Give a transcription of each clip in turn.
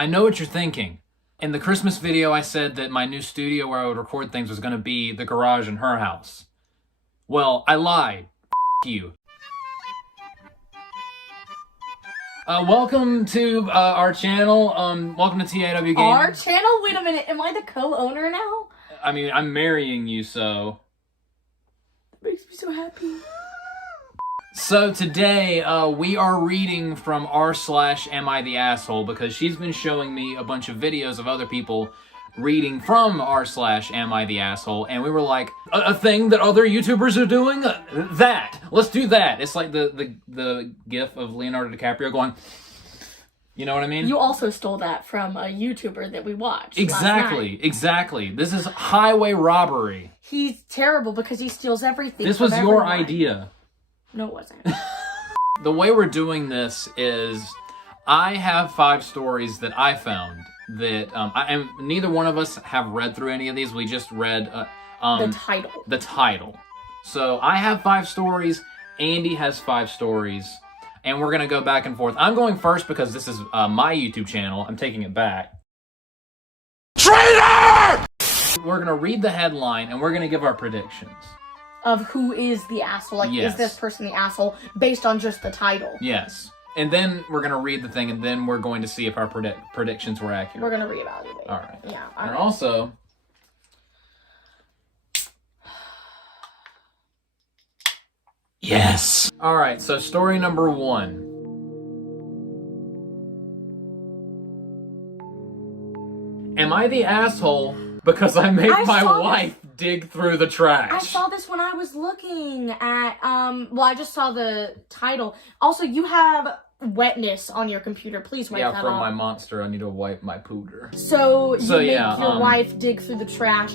I know what you're thinking. In the Christmas video, I said that my new studio where I would record things was going to be the garage in her house. Well, I lied. You. Welcome to our channel. Welcome to TAW Gaming. Our channel? Wait a minute, am I the co-owner now? I mean, I'm marrying you, so... That makes me so happy. So today, we are reading from r/AmITheA because she's been showing me a bunch of videos of other people reading from r/AmITheA, and we were like, a thing that other YouTubers are doing? Let's do that. It's like the gif of Leonardo DiCaprio going, you know what I mean? You also stole that from a YouTuber that we watched Exactly, last night. Exactly. This is highway robbery. He's terrible because he steals everything. This was your everyone. idea. No, it wasn't. The way we're doing this is I have 5 stories that I found that neither one of us have read through any of these. We just read the title. The title. So I have 5 stories. Andie has 5 stories. And we're going to go back and forth. I'm going first because this is my YouTube channel. I'm taking it back. Traitor! We're going to read the headline and we're going to give our predictions. Of who is the asshole. Like, yes. Is this person the asshole based on just the title? Yes. And then we're going to read the thing, and then we're going to see if our predictions were accurate. We're going to reevaluate. All right. Yeah. And also... Yes! All right, so story number 1. Am I the asshole because I made my wife dig through the trash? I saw this when I was looking at, well, I just saw the title. Also, you have wetness on your computer. Please wipe that off. Yeah, from my monster, I need to wipe my pooter. So you make your wife dig through the trash.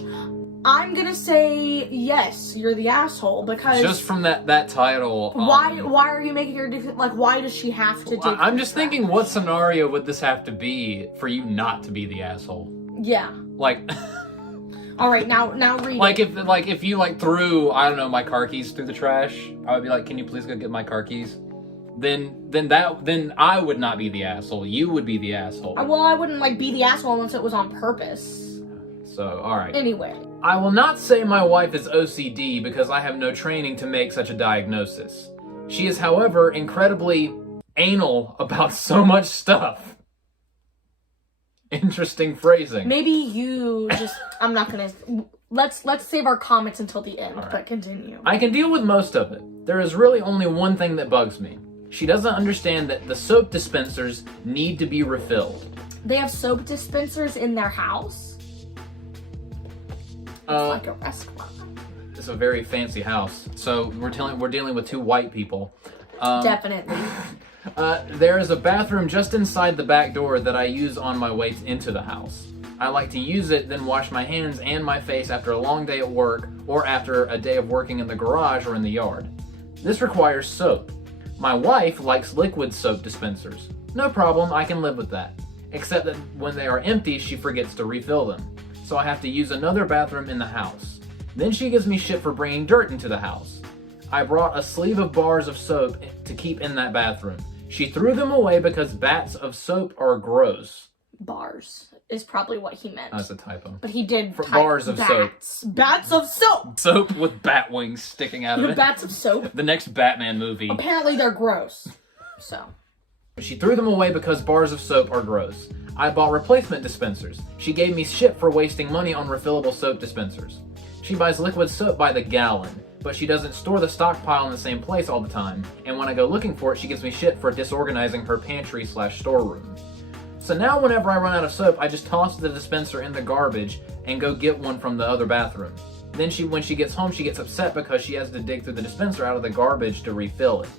I'm gonna say yes, you're the asshole, because... Just from that title... Why are you making her dig... Like, why does she have to dig through I'm just the trash? thinking, what scenario would this have to be for you not to be the asshole? Yeah. Like... All right, now read it. If you threw, I don't know, my car keys through the trash, I would be like, can you please go get my car keys? Then I would not be the asshole. You would be the asshole. Well, I wouldn't be the asshole unless it was on purpose. So, all right. Anyway. I will not say my wife is OCD because I have no training to make such a diagnosis. She is, however, incredibly anal about so much stuff. Interesting phrasing. Maybe you just... I'm not gonna... Let's save our comments until the end, right. But continue. I can deal with most of it. There is really only one thing that bugs me. She doesn't understand that the soap dispensers need to be refilled. They have soap dispensers in their house? It's like a restaurant. It's a very fancy house. So we're dealing with 2 white people. Definitely. There is a bathroom just inside the back door that I use on my way into the house. I like to use it, then wash my hands and my face after a long day at work or after a day of working in the garage or in the yard. This requires soap. My wife likes liquid soap dispensers. No problem, I can live with that. Except that when they are empty, she forgets to refill them. So I have to use another bathroom in the house. Then she gives me shit for bringing dirt into the house. I brought a sleeve of bars of soap to keep in that bathroom. She threw them away because bats of soap are gross. Bars is probably what he meant. That's a typo. But he did type bars of bats. soap. Bats of soap! Soap with bat wings sticking out of it. Bats of soap? The next Batman movie. Apparently they're gross. So. She threw them away because bars of soap are gross. I bought replacement dispensers. She gave me shit for wasting money on refillable soap dispensers. She buys liquid soap by the gallon, but she doesn't store the stockpile in the same place all the time, and when I go looking for it, she gives me shit for disorganizing her pantry/storeroom. So now whenever I run out of soap, I just toss the dispenser in the garbage and go get one from the other bathroom. Then when she gets home, she gets upset because she has to dig through the dispenser out of the garbage to refill it.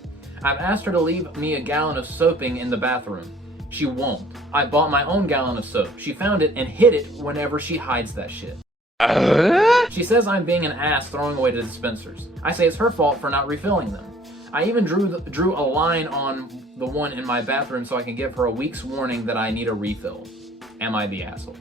I've asked her to leave me a gallon of soaping in the bathroom. She won't. I bought my own gallon of soap. She found it and hid it whenever she hides that shit. She says I'm being an ass throwing away the dispensers. I say it's her fault for not refilling them. I even drew a line on the one in my bathroom so I can give her a week's warning that I need a refill. Am I the asshole?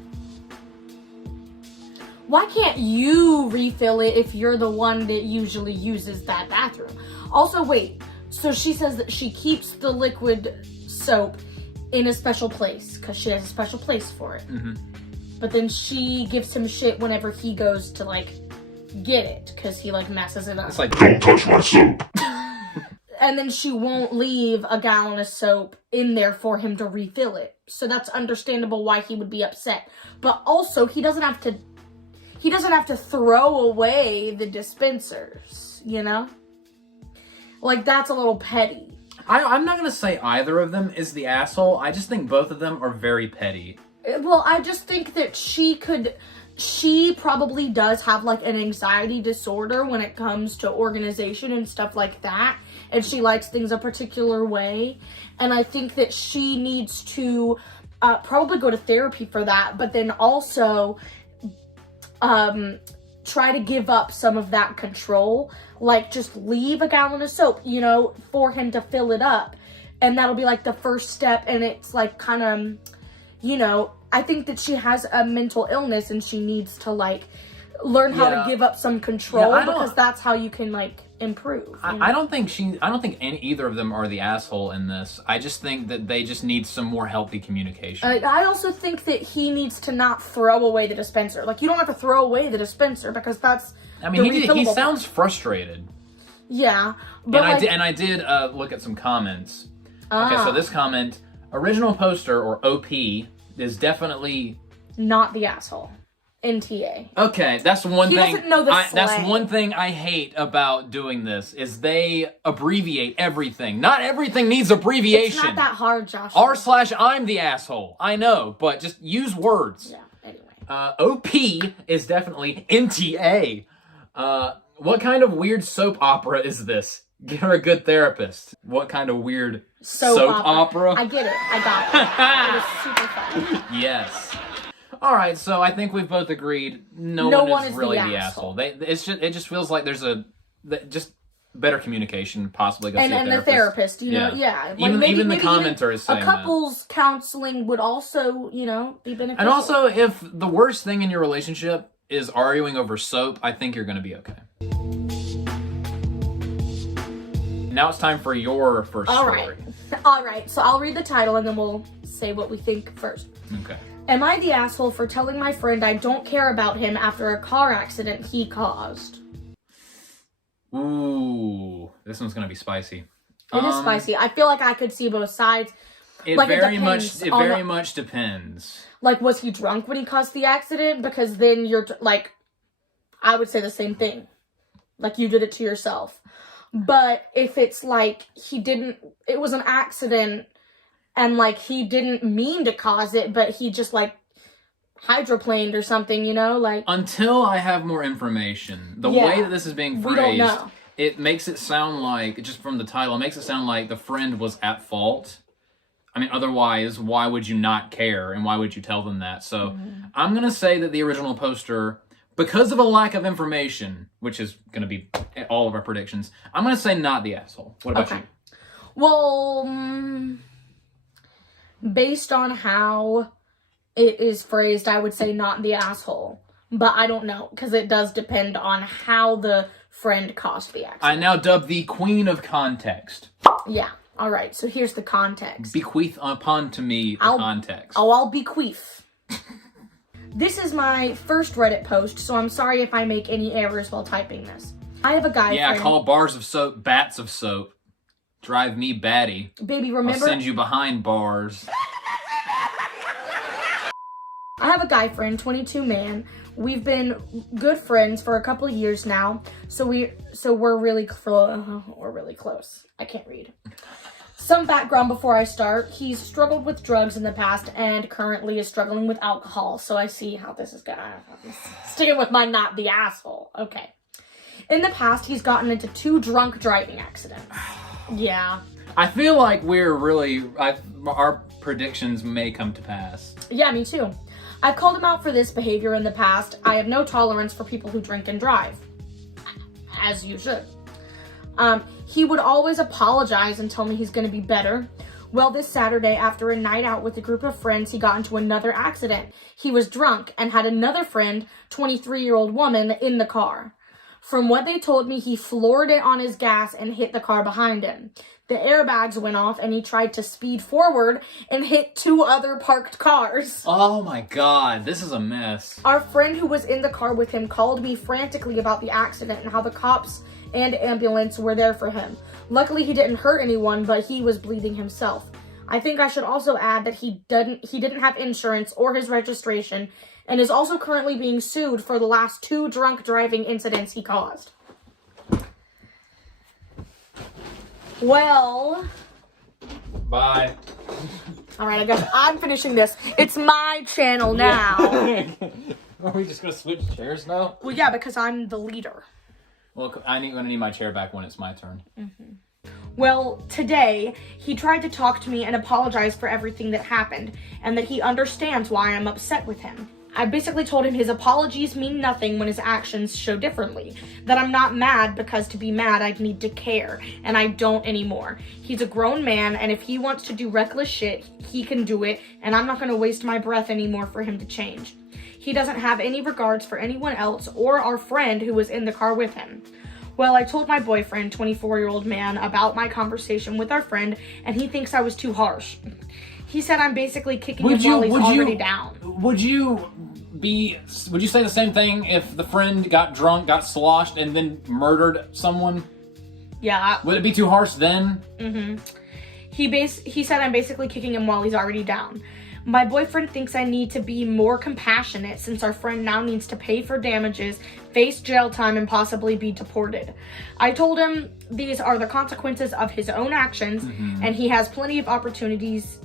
Why can't you refill it if you're the one that usually uses that bathroom? Also, wait, so she says that she keeps the liquid soap in a special place because she has a special place for it. Mm-hmm. But then she gives him shit whenever he goes to, like, get it because he, like, messes it up. It's like, don't touch my soap. And then she won't leave a gallon of soap in there for him to refill it. So that's understandable why he would be upset. But also, he doesn't have to throw away the dispensers, you know? Like, that's a little petty. I'm not gonna say either of them is the asshole. I just think both of them are very petty. Well, I just think that she probably does have, like, an anxiety disorder when it comes to organization and stuff like that. And she likes things a particular way. And I think that she needs to probably go to therapy for that. But then also try to give up some of that control. Like, just leave a gallon of soap, you know, for him to fill it up. And that'll be, like, the first step. And it's, like, kind of, you know, I think that she has a mental illness and she needs to, like, learn how to give up some control because that's how you can, like, improve. I don't think either of them are the asshole in this. I just think that they just need some more healthy communication. I also think that he needs to not throw away the dispenser. Like, you don't have to throw away the dispenser because that's he sounds frustrated. Yeah. But I did look at some comments. Okay, so this comment, original poster, or OP, is definitely not the asshole. NTA. Okay, that's one thing. He doesn't know the slang. That's one thing I hate about doing this, is they abbreviate everything. Not everything needs abbreviation. It's not that hard, Josh. r/I'm the asshole. I know, but just use words. Yeah, anyway. OP is definitely NTA. What kind of weird soap opera is this? Get her a good therapist. What kind of weird soap opera? I get it. I got it. It was super fun. Yes. All right, so I think we've both agreed no one is really the asshole. It just feels like there's just better communication, possibly go see a therapist. And the therapist, you know, yeah. Like even the commenter is saying a couples counseling would also, you know, be beneficial. And also, if the worst thing in your relationship is arguing over soap, I think you're going to be okay. Now it's time for your first story. All right, so I'll read the title and then we'll say what we think first. Okay. Am I the asshole for telling my friend I don't care about him after a car accident he caused? Ooh, this one's gonna be spicy. It is spicy. I feel like I could see both sides. It very much depends. Like, was he drunk when he caused the accident? Because then you're like, I would say the same thing. Like, you did it to yourself. But if it's like it was an accident and like he didn't mean to cause it, but he just like hydroplaned or something, you know, like. Until I have more information, the way that this is being phrased, we don't know. It makes it sound like, just from the title, it makes it sound like the friend was at fault. I mean, otherwise, why would you not care and why would you tell them that? So I'm going to say that the original poster, because of a lack of information, which is going to be all of our predictions, I'm going to say not the asshole. What about you? Well, based on how it is phrased, I would say not the asshole. But I don't know, because it does depend on how the friend caused the accident. I now dub the queen of context. Yeah. All right. So here's the context. Bequeath upon to me the context. I'll bequeath. This is my first Reddit post, so I'm sorry if I make any errors while typing this. I have a guy friend. Yeah, call bars of soap bats of soap. Drive me batty. Baby, remember? I'll send you behind bars. I have a guy friend, 22 man. We've been good friends for a couple of years now, so we're really close. I can't read. Some background before I start. He's struggled with drugs in the past and currently is struggling with alcohol, so I see how this is gonna. Sticking with my not the asshole. Okay. In the past, he's gotten into 2 drunk driving accidents. Yeah. I feel like our predictions may come to pass. Yeah, me too. I've called him out for this behavior in the past. I have no tolerance for people who drink and drive. As you should. He would always apologize and tell me he's going to be better. Well, this Saturday, after a night out with a group of friends, he got into another accident. He was drunk and had another friend, 23-year-old woman, in the car. From what they told me, he floored it on his gas and hit the car behind him. The airbags went off and he tried to speed forward and hit 2 other parked cars. Oh my god, this is a mess. Our friend who was in the car with him called me frantically about the accident and how the cops and ambulance were there for him. Luckily, he didn't hurt anyone, but he was bleeding himself. I think I should also add that he didn't have insurance or his registration and is also currently being sued for the last 2 drunk driving incidents he caused. Well... Bye. Alright, I guess I'm finishing this. It's my channel now. Are we just gonna switch chairs now? Well, yeah, because I'm the leader. Well, I'm gonna need my chair back when it's my turn. Well, today, he tried to talk to me and apologize for everything that happened, and that he understands why I'm upset with him. I basically told him his apologies mean nothing when his actions show differently. That I'm not mad because to be mad I'd need to care, and I don't anymore. He's a grown man, and if he wants to do reckless shit, he can do it, and I'm not going to waste my breath anymore for him to change. He doesn't have any regards for anyone else or our friend who was in the car with him. Well, I told my boyfriend, 24-year-old man, about my conversation with our friend, and he thinks I was too harsh. He said I'm basically kicking him while he's already down. Would you say the same thing if the friend got drunk, got sloshed, and then murdered someone? Yeah. Would it be too harsh then? He said I'm basically kicking him while he's already down. My boyfriend thinks I need to be more compassionate since our friend now needs to pay for damages, face jail time, and possibly be deported. I told him these are the consequences of his own actions, and he has had plenty of opportunities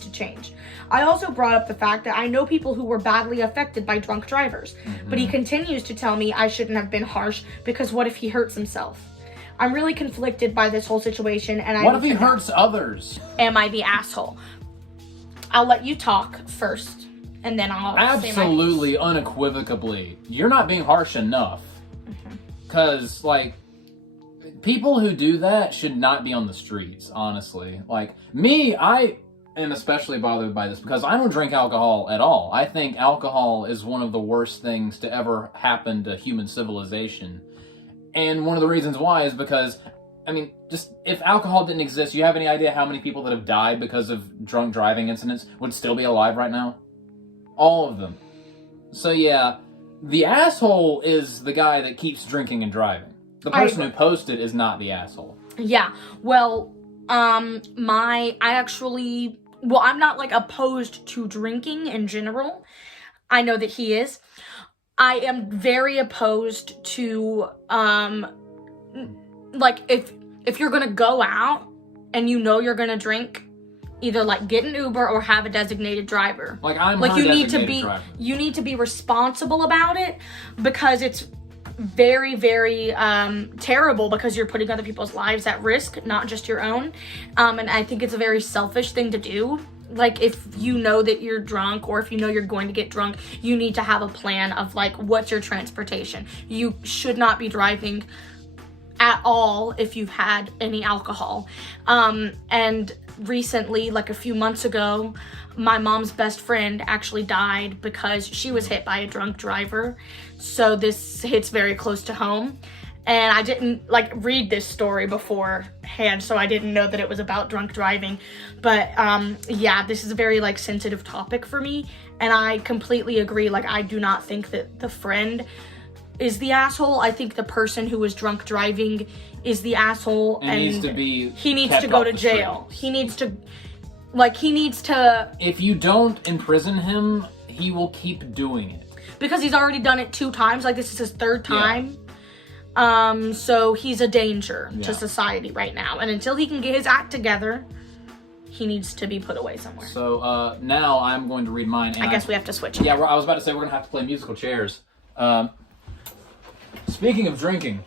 to change. I also brought up the fact that I know people who were badly affected by drunk drivers, but he continues to tell me I shouldn't have been harsh because what if he hurts himself? I'm really conflicted by this whole situation, and what if he hurts others? Am I the asshole? I'll let you talk first, and then I'll absolutely, unequivocally, you're not being harsh enough. Because, like, people who do that should not be on the streets, honestly. Like, me, I am especially bothered by this because I don't drink alcohol at all. I think alcohol is one of the worst things to ever happen to human civilization. And one of the reasons why is because, I mean, just if alcohol didn't exist, you have any idea how many people that have died because of drunk driving incidents would still be alive right now? All of them. So yeah, the asshole is the guy that keeps drinking and driving. The person who posted is not the asshole. Yeah, well, I'm not, like, opposed to drinking in general. I know that he is. I am very opposed to, like, if you're gonna go out and you know you're gonna drink, either, like, get an Uber or have a designated driver. Like, I'm like, her designated driver. You need to be responsible about it because it's very, very terrible because you're putting other people's lives at risk, not just your own. And I think it's a very selfish thing to do. Like, if you know that you're drunk or if you know you're going to get drunk, you need to have a plan of, like, what's your transportation. You should not be driving at all if you've had any alcohol. And recently, like a few months ago, my mom's best friend actually died because she was hit by a drunk driver. So this hits very close to home. And I didn't, like, read this story beforehand, so I didn't know that it was about drunk driving. But, yeah, this is a very, like, sensitive topic for me. And I completely agree. Like, I do not think that the friend is the asshole. I think the person who was drunk driving is the asshole. And he needs to go to jail. He needs to, If you don't imprison him, he will keep doing it. Because he's already done it 2 times. Like, this is his 3rd time. Yeah. So he's a danger to society right now. And until he can get his act together, he needs to be put away somewhere. So, now I'm going to read mine. I guess we have to switch. Yeah, I was about to say we're going to have to play musical chairs. Speaking of drinking,